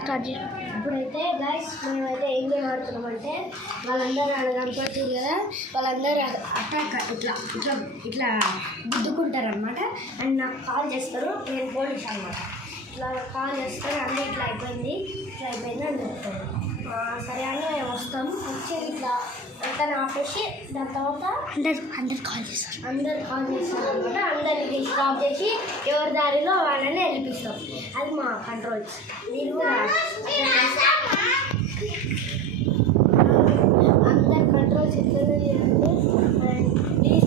Start చేయి. ఇప్పుడైతే guys మేమైతే ఏం గేమ్ ఆడుతున్నామంటే వాళ్ళందరూ కనపడుతుంది కదా, వాళ్ళందరూ అటాక్ ఇట్లా ఇట్లా ఇట్లా గుద్దుకుంటారు అనమాట. అండ్ నాకు కాల్ చేస్తారు, నేను పోలీస్ అనమాట. ఇట్లా కాల్ చేస్తారు, అన్నీ ఇట్లా అయిపోయింది అని చెప్తారు. సరే అని మేము వస్తాం, వచ్చి ఇట్లా ఎక్కడ ఆపేసి దాని తర్వాత అందరు కాల్ చేస్తారు అనమాట. అందరికి స్టాప్ చేసి ఎవరి దారిలో వాళ్ళని వెళ్ళిపిస్తాం. అది మా కంట్రోల్స్. మీరు కూడా అందరి కంట్రోల్స్ ఎట్లా చేయాలంటే please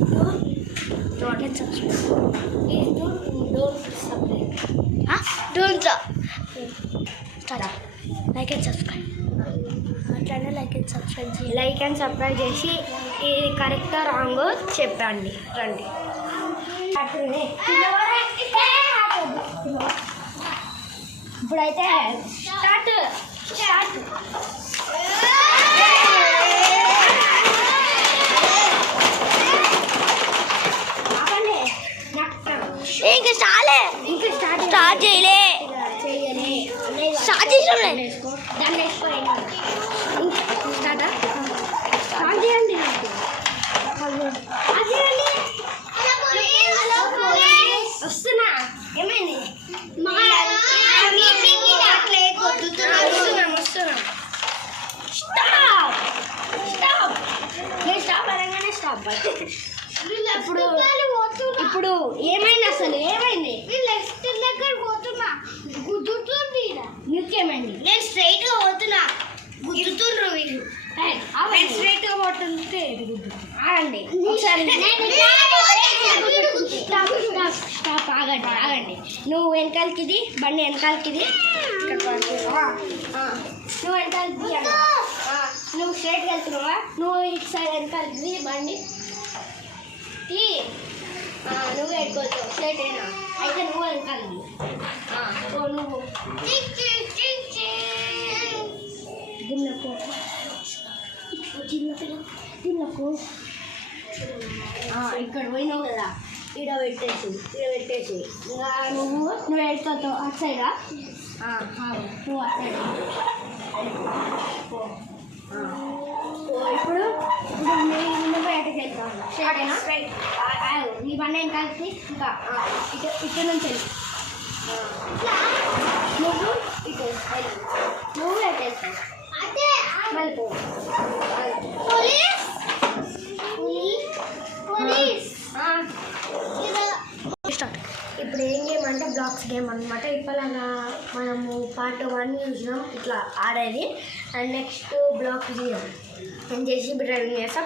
don't like and subscribe. అట్లనే లైక్ అండ్ సబ్స్క్రైబ్ చేసి ఇది కరెక్టా రాంగో చెప్పండి. రండి ఇప్పుడైతే స్టార్ట్. ఇంకా స్టార్ట్ చేయలే. స్టార్ట్ చేయండి. వస్తున్నా. ఏమైంది? ఇప్పుడు ఏమైంది? అసలు ఏమైంది? నీకేమైంది? నేను స్ట్రైట్ గా పోతున్నా, గుద్దుతుండ్రు వీళ్ళు. స్ట్రైట్ గా పోతుంటే ఆగండి ఒకసారి. స్టాప్. ఆగండి. నువ్వు వెనకాలకి ఇది, బండి వెనకాలకి ఇది. నువ్వు వెనకాలకి నువ్వు స్ట్రైట్గా వెళ్తున్నావా? నువ్వు ఇటు సైడ్ వెనకాలకి బండి నువ్వు ఎట్టుకోవచ్చు. స్ట్రైట్ అయినా అయితే నువ్వు వెనకాలి. నువ్వు దీనిలోకు ఇక్కడ పోయినావు కదా, ఈడ పెట్టేసి ఇంకా నువ్వు ఎడుతావు అటు సైడా. నువ్వు అటు సైడ్ ఇప్పుడు నువ్వు బయటకు వెళ్తావు. స్ట్రైట్ అయినా నీ బండి ఏం కలిసి ఇంకా ఇటు నుంచి నువ్వు ఇటు నువ్వు ఎటు వెళ్తావు మళ్ళీ పో. ఇప్పుడు ఏం గేమ్ అంటే బ్లాక్స్ గేమ్ అనమాట. ఇప్పలాగా మనము పార్ట్ 1 చూసినాం ఇట్లా ఆడేది. అండ్ నెక్స్ట్ బ్లాక్ నేను చేసి డ్రైవింగ్ చేస్తా.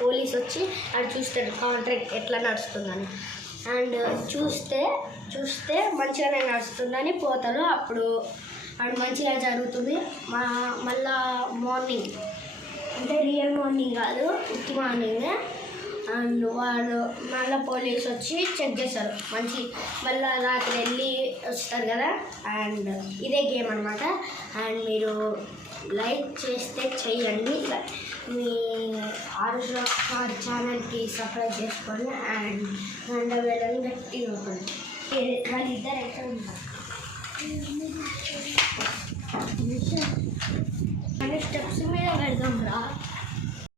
పోలీస్ వచ్చి అది చూస్తాడు కాంట్రాక్ట్ ఎట్లా నడుస్తుందని. అండ్ చూస్తే మంచిగానే నడుస్తుందని పోతాడు. అప్పుడు అది మంచిగా జరుగుతుంది. మళ్ళా మార్నింగ్ అంటే రియల్ మార్నింగ్ కాదు, ఉత్తి మార్నింగ్. అండ్ వాడు మళ్ళీ పోలీస్ వచ్చి చెక్ చేస్తారు మళ్ళీ రాత్రి వెళ్ళి వస్తారు కదా. అండ్ ఇదే గేమ్ అనమాట. అండ్ మీరు లైక్ చేస్తే చెయ్యండి, మీ ఆరు ఛానల్కి సబ్స్క్రైబ్ చేసుకోండి. అండ్ గంట వేలని గట్టిగా ఉంటుంది. వాళ్ళిద్దరు ఎక్కడ ఉంటారు స్టెప్స్ మీద పెడదాం రా.